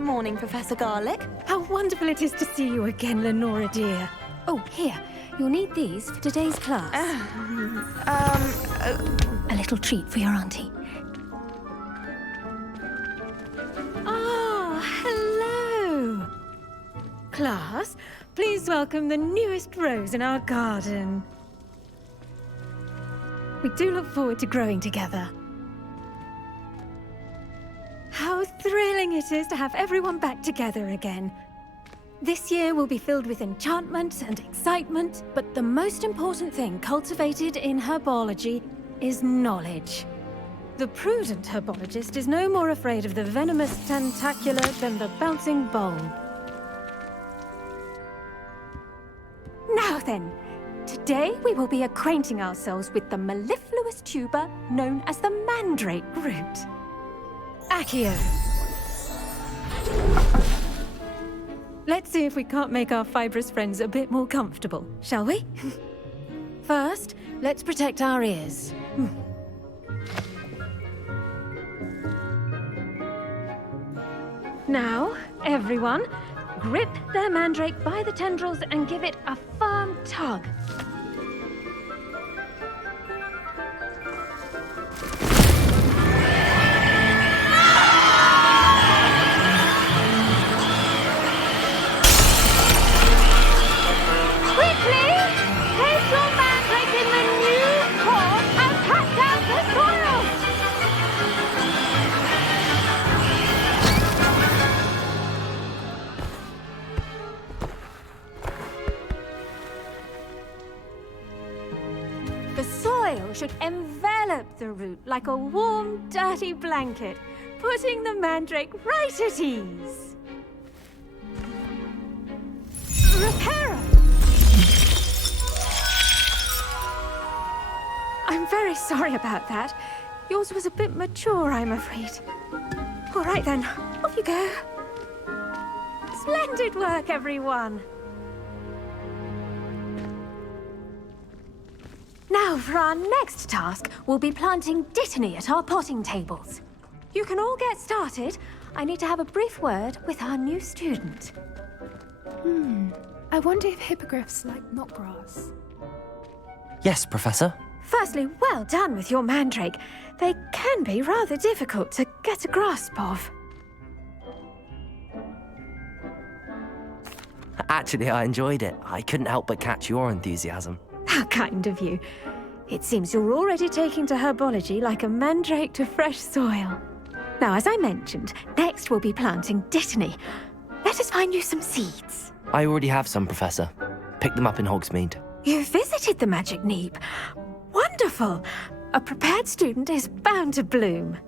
morning, Professor Garlic. How wonderful it is to see you again, Lenora dear. Oh, here. You'll need these for today's class. A little treat for your auntie. Ah, hello. Class, please welcome the newest rose in our garden. We do look forward to growing together. How thrilling it is to have everyone back together again. This year will be filled with enchantment and excitement, but the most important thing cultivated in herbology is knowledge. The prudent herbologist is no more afraid of the venomous tentacula than the bouncing bulb. Now then, today we will be acquainting ourselves with the mellifluous tuber known as the mandrake root. Accio. Let's see if we can't make our fibrous friends a bit more comfortable, shall we? First, let's protect our ears. Now, everyone, grip their mandrake by the tendrils and give it a firm tug. The soil should envelop the root like a warm, dirty blanket, putting the mandrake right at ease. Reparo! I'm very sorry about that. Yours was a bit mature, I'm afraid. All right then, off you go. Splendid work, everyone. Now, for our next task, we'll be planting dittany at our potting tables. You can all get started. I need to have a brief word with our new student. I wonder if hippogriffs like knotgrass. Yes, Professor. Firstly, well done with your mandrake. They can be rather difficult to get a grasp of. Actually, I enjoyed it. I couldn't help but catch your enthusiasm. How kind of you. It seems you're already taking to herbology like a mandrake to fresh soil. Now, as I mentioned, next we'll be planting dittany. Let us find you some seeds. I already have some, Professor. Picked them up in Hogsmeade. You visited the Magic Neep. Wonderful! A prepared student is bound to bloom.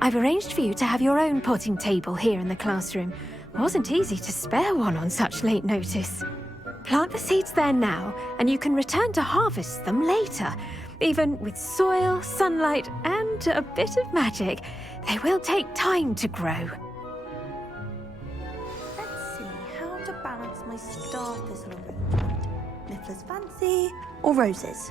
I've arranged for you to have your own potting table here in the classroom. Wasn't easy to spare one on such late notice. Plant the seeds there now, and you can return to harvest them later. Even with soil, sunlight, and a bit of magic, they will take time to grow. Let's see how to balance my star thistle arrangement. Niffler's Fancy or Roses?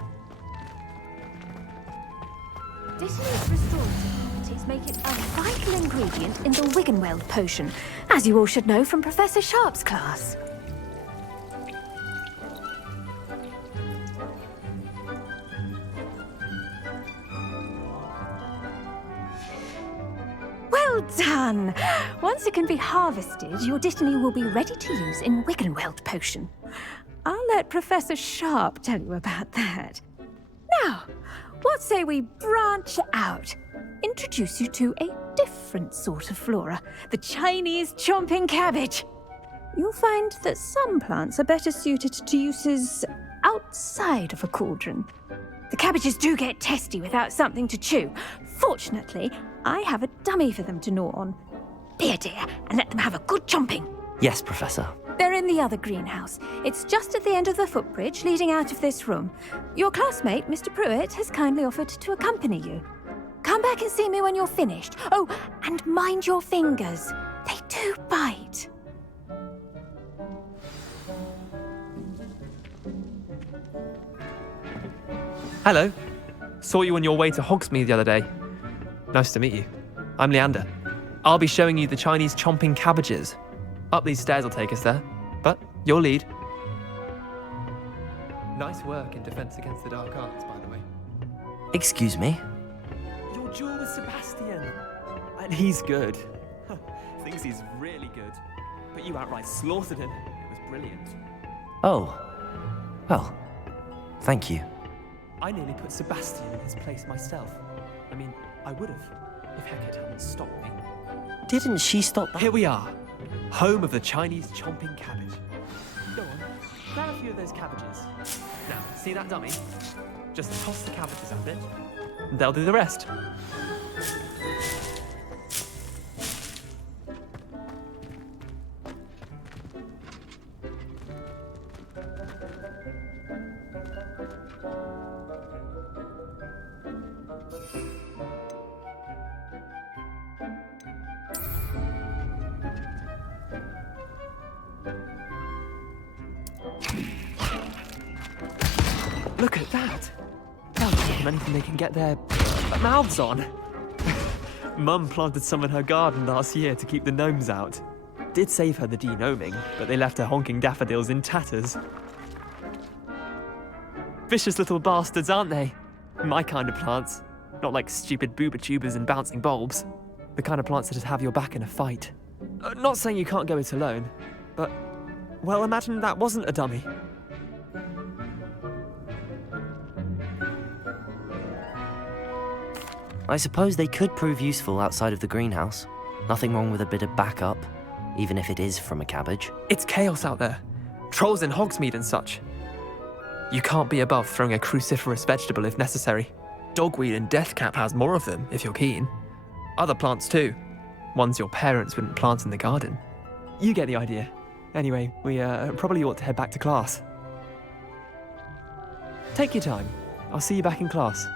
Dittany's restorative properties make it a vital ingredient in the Wiggenweld potion, as you all should know from Professor Sharp's class. Well done! Once it can be harvested, your dittany will be ready to use in Wiggenweld potion. I'll let Professor Sharp tell you about that. Now, what say we branch out? Introduce you to a different sort of flora, the Chinese chomping cabbage. You'll find that some plants are better suited to uses outside of a cauldron. The cabbages do get testy without something to chew. Fortunately, I have a dummy for them to gnaw on. Be a dear and let them have a good chomping. Yes, Professor. They're in the other greenhouse. It's just at the end of the footbridge leading out of this room. Your classmate, Mr. Pruitt, has kindly offered to accompany you. Come back and see me when you're finished. Oh, and mind your fingers. They do bite. Hello. Saw you on your way to Hogsmeade the other day. Nice to meet you. I'm Leander. I'll be showing you the Chinese chomping cabbages. Up these stairs will take us there, but your lead. Nice work in Defense Against the Dark Arts, by the way. Excuse me? Your duel with Sebastian. And he's good. Thinks he's really good. But you outright slaughtered him. It was brilliant. Oh. Well, thank you. I nearly put Sebastian in his place myself. I mean, I would have, if Hecate hadn't stopped me. Didn't she stop that? Here we are, home of the Chinese chomping cabbage. Go on, grab a few of those cabbages. Now, see that dummy? Just toss the cabbages at it, and they'll do the rest. Look at that! That looks like anything they can get their mouths on. Mum planted some in her garden last year to keep the gnomes out. Did save her the de-gnoming, but they left her honking daffodils in tatters. Vicious little bastards, aren't they? My kind of plants. Not like stupid booba tubers and bouncing bulbs. The kind of plants that'd have your back in a fight. Not saying you can't go it alone, but, well, imagine that wasn't a dummy. I suppose they could prove useful outside of the greenhouse. Nothing wrong with a bit of backup, even if it is from a cabbage. It's chaos out there. Trolls in Hogsmeade and such. You can't be above throwing a cruciferous vegetable if necessary. Dogweed and deathcap has more of them, if you're keen. Other plants too. Ones your parents wouldn't plant in the garden. You get the idea. Anyway, we probably ought to head back to class. Take your time. I'll see you back in class.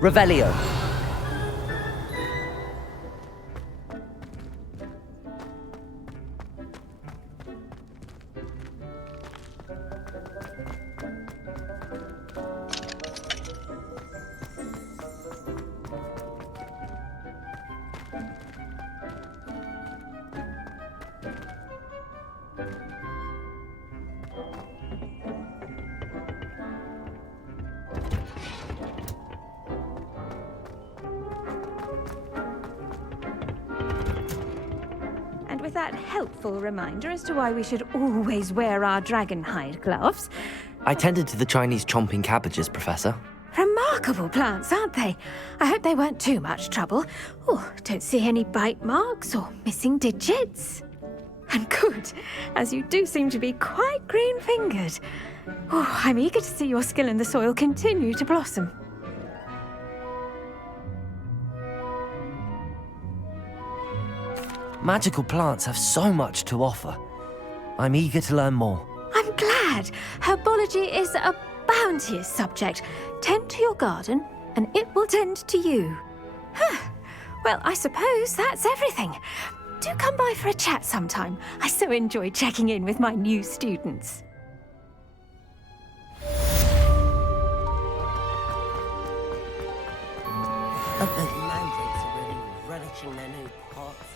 Revelio. With that helpful reminder as to why we should always wear our dragon hide gloves. I tended to the Chinese chomping cabbages, Professor. Remarkable plants, aren't they? I hope they weren't too much trouble. Oh, don't see any bite marks or missing digits. And good, as you do seem to be quite green-fingered. Oh, I'm eager to see your skill in the soil continue to blossom. Magical plants have so much to offer. I'm eager to learn more. I'm glad. Herbology is a bounteous subject. Tend to your garden, and it will tend to you. Well, I suppose that's everything. Do come by for a chat sometime. I so enjoy checking in with my new students. The mandrakes are really relishing their new pots.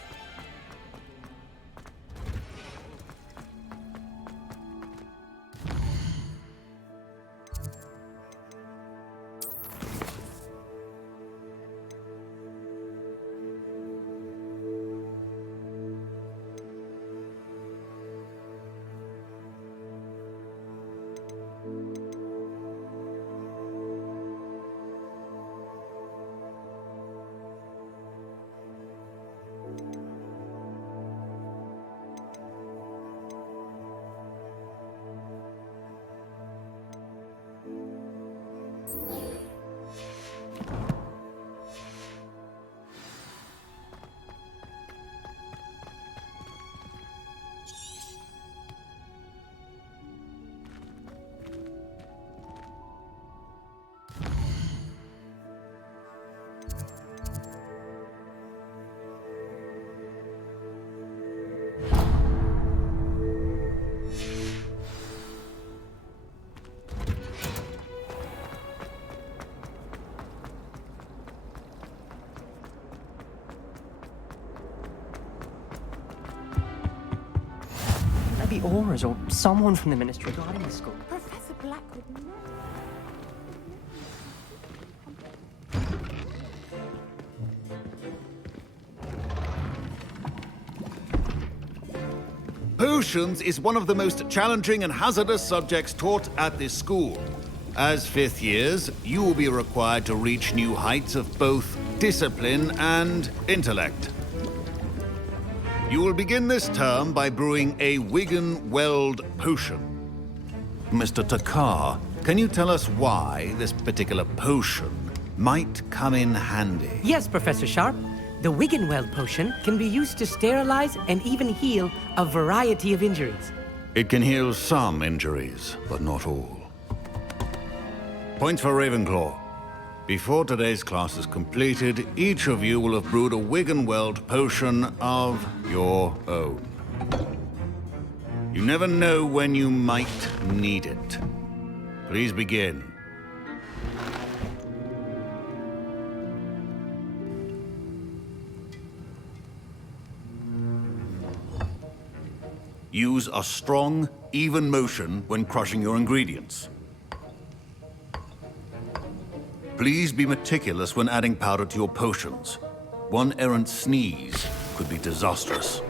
the auras or someone from the ministry guarding the school. Professor Blackwood never... Potions is one of the most challenging and hazardous subjects taught at this school. As fifth years, you will be required to reach new heights of both discipline and intellect. You will begin this term by brewing a Wiggenweld potion. Mr. Takar, can you tell us why this particular potion might come in handy? Yes, Professor Sharp. The Wiggenweld potion can be used to sterilize and even heal a variety of injuries. It can heal some injuries, but not all. Points for Ravenclaw. Before today's class is completed, each of you will have brewed a Wiggenweld potion of your own. You never know when you might need it. Please begin. Use a strong, even motion when crushing your ingredients. Please be meticulous when adding powder to your potions. One errant sneeze could be disastrous.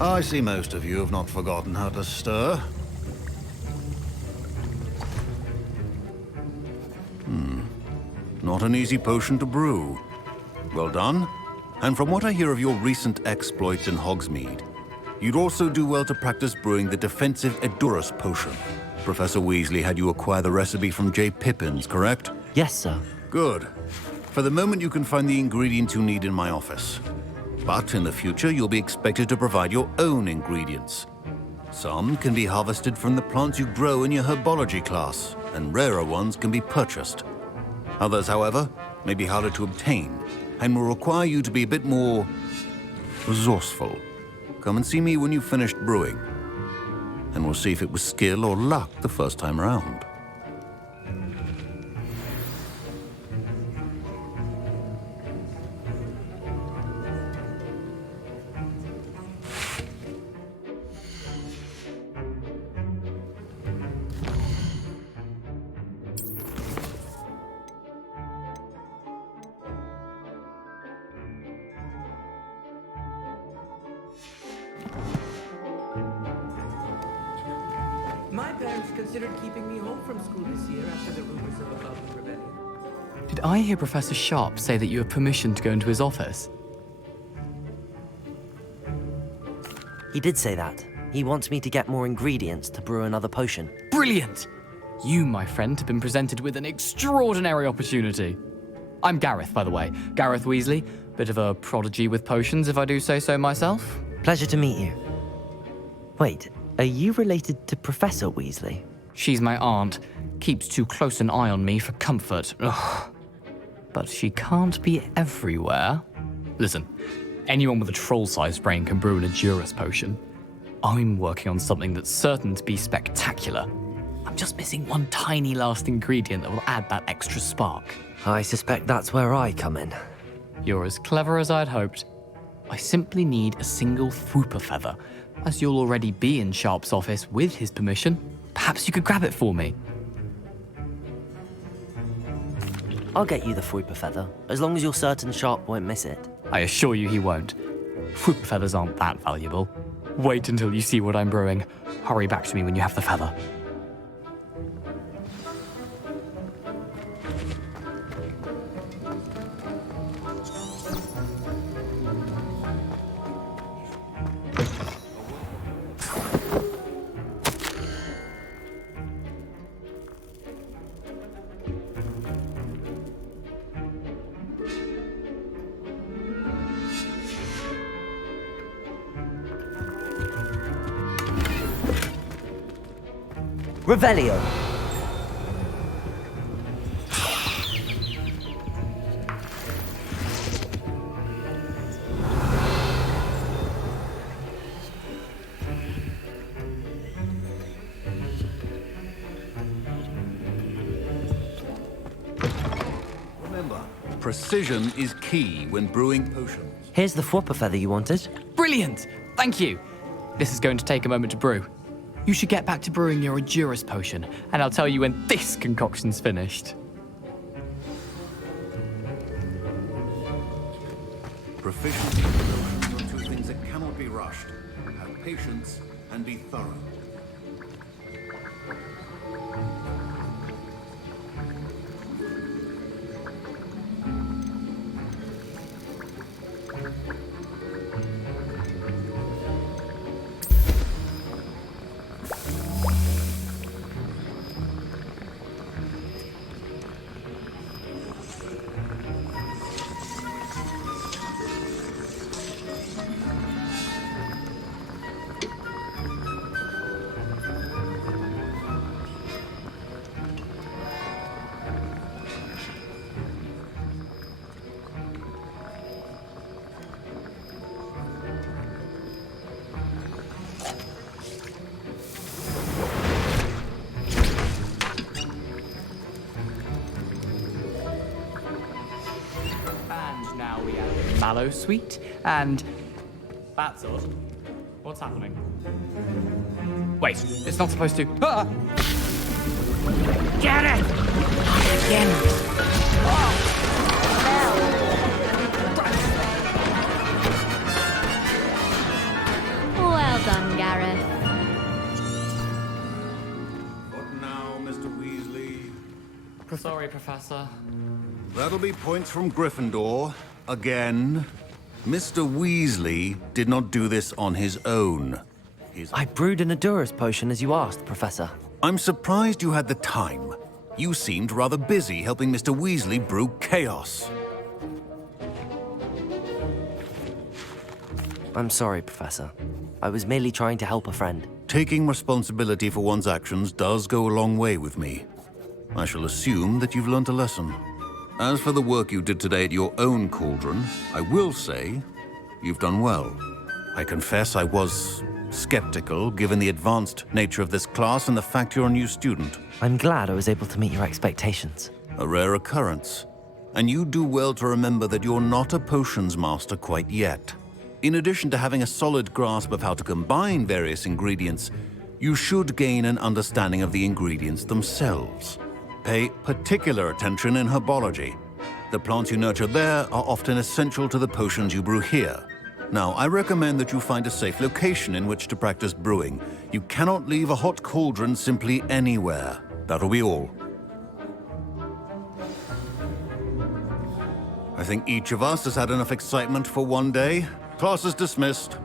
I see most of you have not forgotten how to stir. Not an easy potion to brew. Well done. And from what I hear of your recent exploits in Hogsmeade, you'd also do well to practice brewing the defensive Edurus potion. Professor Weasley had you acquire the recipe from J. Pippins, correct? Yes, sir. Good. For the moment, you can find the ingredients you need in my office. But in the future, you'll be expected to provide your own ingredients. Some can be harvested from the plants you grow in your herbology class, and rarer ones can be purchased. Others, however, may be harder to obtain, and will require you to be a bit more resourceful. Come and see me when you've finished brewing, and we'll see if it was skill or luck the first time around. My parents considered keeping me home from school this year after the rumors of a Goblin rebellion. Did I hear Professor Sharp say that you have permission to go into his office? He did say that. He wants me to get more ingredients to brew another potion. Brilliant! You, my friend, have been presented with an extraordinary opportunity. I'm Gareth, by the way. Gareth Weasley. Bit of a prodigy with potions, if I do say so myself. Pleasure to meet you. Wait, are you related to Professor Weasley? She's my aunt. Keeps too close an eye on me for comfort. Ugh. But she can't be everywhere. Listen, anyone with a troll-sized brain can brew an Edurus potion. I'm working on something that's certain to be spectacular. I'm just missing one tiny last ingredient that will add that extra spark. I suspect that's where I come in. You're as clever as I'd hoped. I simply need a single Fwooper feather. As you'll already be in Sharp's office with his permission, perhaps you could grab it for me. I'll get you the Fwooper feather, as long as you're certain Sharp won't miss it. I assure you he won't. Fwooper feathers aren't that valuable. Wait until you see what I'm brewing. Hurry back to me when you have the feather. Revelio. Remember, precision is key when brewing potions. Here's the Fwopper feather you wanted. Brilliant! Thank you. This is going to take a moment to brew. You should get back to brewing your Edurus potion, and I'll tell you when this concoction's finished. Proficiency in potions are two things that cannot be rushed. Have patience and be thorough. And now we have Mallow Sweet and... That's odd. What's happening? Wait, it's not supposed to... Ah! Get it! Again! Well done, Gareth. What now, Mr. Weasley? Sorry, Professor. That'll be points from Gryffindor. Again. Mr. Weasley did not do this on his own. I brewed an Edurus potion as you asked, Professor. I'm surprised you had the time. You seemed rather busy helping Mr. Weasley brew chaos. I'm sorry, Professor. I was merely trying to help a friend. Taking responsibility for one's actions does go a long way with me. I shall assume that you've learnt a lesson. As for the work you did today at your own cauldron, I will say you've done well. I confess I was skeptical, given the advanced nature of this class and the fact you're a new student. I'm glad I was able to meet your expectations. A rare occurrence. And you do well to remember that you're not a potions master quite yet. In addition to having a solid grasp of how to combine various ingredients, you should gain an understanding of the ingredients themselves. Pay particular attention in herbology. The plants you nurture there are often essential to the potions you brew here. Now, I recommend that you find a safe location in which to practice brewing. You cannot leave a hot cauldron simply anywhere. That'll be all. I think each of us has had enough excitement for one day. Class is dismissed.